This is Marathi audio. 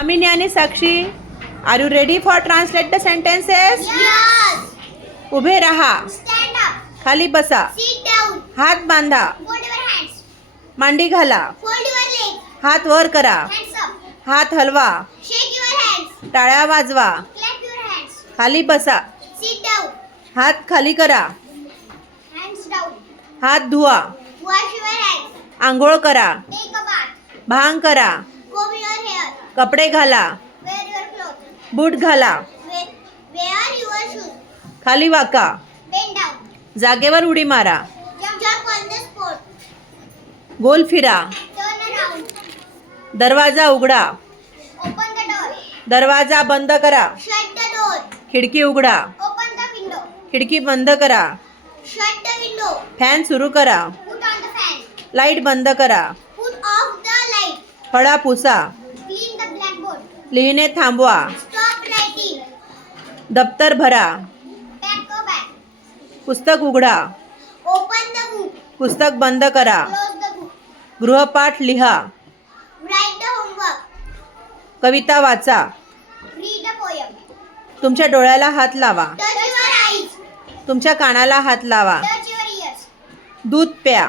Amini आणि Sakshi, are you ready for translate the sentences? Yes. उभे रहा, Stand up. खाली बसा, Sit down. हात बांधा, Fold your hands. मांडी घाला, Fold your legs. हात वर करा, Hands up. हात हलवा, Shake your hands. टाळ्या वाजवा, Clap your hands. खाली बसा, Sit down. हात खाली करा, Hands down. हात धुवा, Wash your hands. आंघोळ करा, Take a bath. भांग करा, Comb your hair. कपडे घाला, Wear your clothes. बूट घाला, Wear your shoes. खाली वाका, Bend down. जागेवर उडी मारा, Jump on the spot. गोल फिरा, Turn around. दरवाजा उघडा, Open the door. दरवाजा बंद करा, Shut the door. खिडकी उघडा, Open the window. खिडकी बंद करा, Shut the window. फॅन सुरू करा, Put on the fan. Light बंद करा, Put off the light. फळा पुसा, Clean the blackboard. लिहिणे थांबवा, Stop writing. दप्तर भरा, Pack a bag. पुस्तक उघडा, Open the book. पुस्तक बंद करा, Close the book. गृहपाठ लिहा, Write the homework. कविता वाचा, Read a poem. तुमच्या डोळ्याला हात लावा, Touch your eyes. तुमच्या कानाला हात लावा, Touch your ears. दूध प्या,